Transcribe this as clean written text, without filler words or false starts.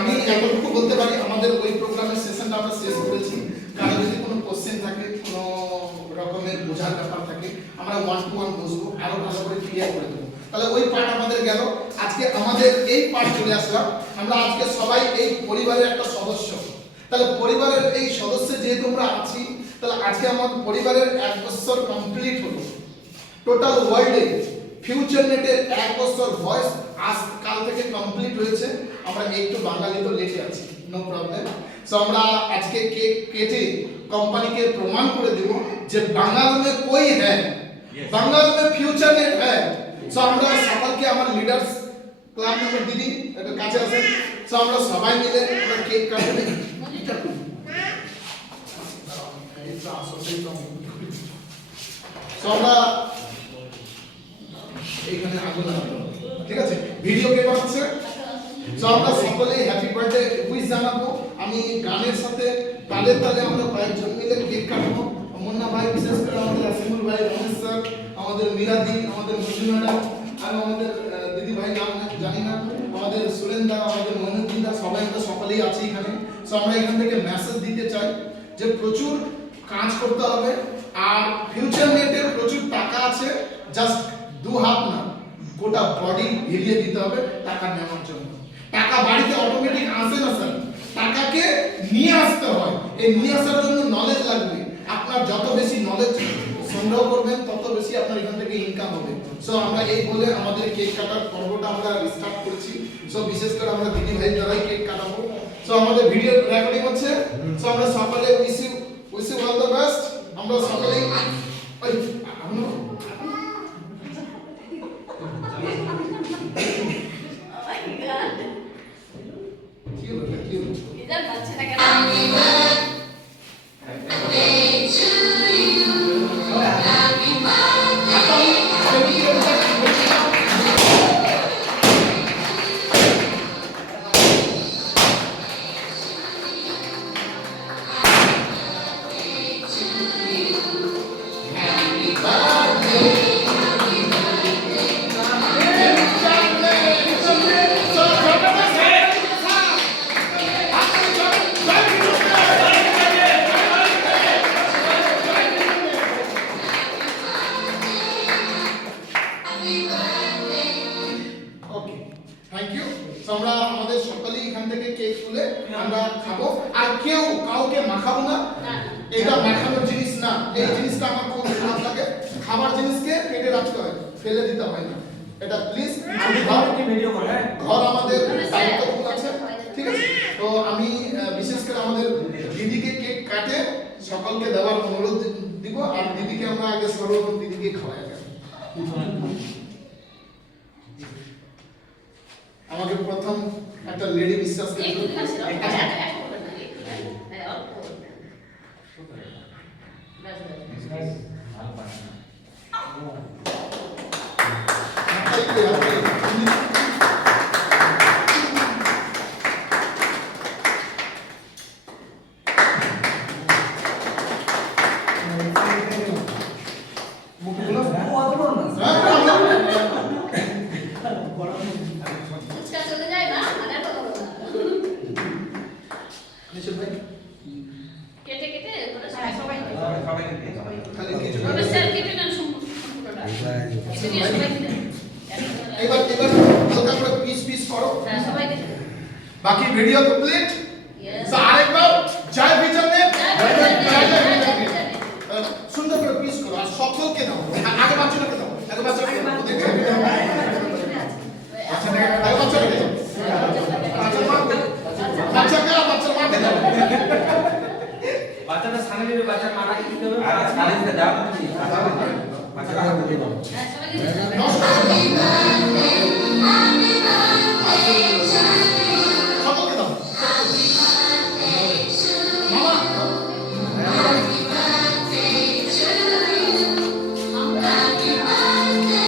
আমি এতটুকু বলতে পারি আমাদের ওই প্রোগ্রামের সেশনটা আমরা শেষ করেছি। কারণ যদি কোনো কোশ্চেন থাকে, কোনো রকমের বোঝার ব্যাপার থাকে, আমরা 1 to 1 বসবো, আরো ভালো করে ক্লিয়ার করে দেবো। তাহলে ওই পার্ট আমাদের গেল। আজকে আমাদের এই পার্ট চলে আসলাম। আমরা আজকে সবাই এই পরিবারের একটা সদস্য। তাহলে পরিবারের এই সদস্য যেহেতু আমরা আছি, তাহলে আজকে আমার পরিবারের 1 বছর কমপ্লিট হলো। টোটাল ওয়ার্ল্ডে ফিউচার নেটের 1 বছর ভয়েস আজ কাল থেকে কমপ্লিট হয়েছে। আমরা একটু বাঙালি তো লেটে আছি, নো প্রবলেম। সো আমরা আজকে কেক কেটে কোম্পানিকে প্রমাণ করে দেব যে বাঙাল মে কোই হ্যায়, বাঙাল মে ফিউচার নেট হ্যায়। সো আমরা সকলকে আমার লিডার্স ক্লাব মেম্বার দিদি একটু কাছে আসেন। সো আমরা সবাই মিলে আমরা কেক কাটবো। সো আমরা এইখানে আগুন লাগাবো, ঠিক আছে? ভিডিও কে বানাচ্ছে? সো আমরা সকলে হ্যাপি বার্থডে উইশ জানাবো। আমি গানের সাথে তালে তালে আমরা কয়েকজন মিলে কেক কাটবো। মুন্না ভাই, বিশেষ করে আমাদের আসিমুল ভাই, রমেশ স্যার, আমাদের মিরাদি, আমাদের মঞ্জু ম্যাডাম, আর আমাদের দিদি ভাই নাম জানি না, আমাদের সুরেন্দা, আমাদের মনুদ্দিন দা, সবাই আমরা সকলেই আছি এখানে। সো আমরা এখান থেকে মেসেজ দিতে চাই যে প্রচুর কাজ করতে হবে। আর ফিউচার নেটের প্রচুর টাকা আছে, জাস্ট 2 হাত না, গোটা বডি ভিলিয়ে দিতে হবে টাকা নেওয়ার জন্য। টাকা বাড়িতে অটোমেটিক আসে না স্যার, টাকাকে নিয়ে আসতে হয়। এই নিয়ে আসার জন্য নলেজ লাগবে। আপনার যত বেশি নলেজ সংগ্রহ করবেন তত বেশি আপনার এখান থেকে ইনকাম হবে। সো আমরা এই বলে আমাদের কেক কাটার পর্বটা আমরা স্টার্ট করছি। সো বিশেষ করে আমরা দিদি ভাই দ্বারাই কেক কাটাবো। সো আমাদের ভিডিও রেকর্ডিং হচ্ছে। সো আমরা সকলে wish you all the best. আমরা সকলেই থ্যাংক ইউ। আমরা আমাদের সকলেই এখান থেকে কেক তুলে আমরা খাবো। আর কেউ কাউকে মাখাবো না, এটা মাখানোর জিনিস না। এই জিনিসটা আমার খুব খারাপ লাগে। খাবার জিনিসকে কেটে রাখতে হয়, ফেলে দিতে হয় না। এটা প্লিজ ঘর আমাদের দায়িত্ববোধ আছে, ঠিক আছে? তো আমি বিশেষ করে আমাদের দিদিকে কেক কাটে সকলকে দেওয়ার অনুরোধ দিব। আর দিদিকে আমরা আগে সর্বপ্রথম দিদিকে খাওয়াই। আমাকে প্রথম একটা লেডি বিশ্বাস করে বাকি ভিডিও কমপ্লিট। আরেকবার জয় ফিউচার নেট, সুন্দর করে পিস করো আর সকলকে দাও। আগে বাচ্চাকে দাও, আগে বাচ্চাকে দাও, বাচ্চাটা সামনে দিবে, বাচ্চার মাটা কি দিতে হবে? সামনে দাও, বাচ্চাটা হাতে দিয়ে দাও। Happy birthday, happy birthday, happy birthday.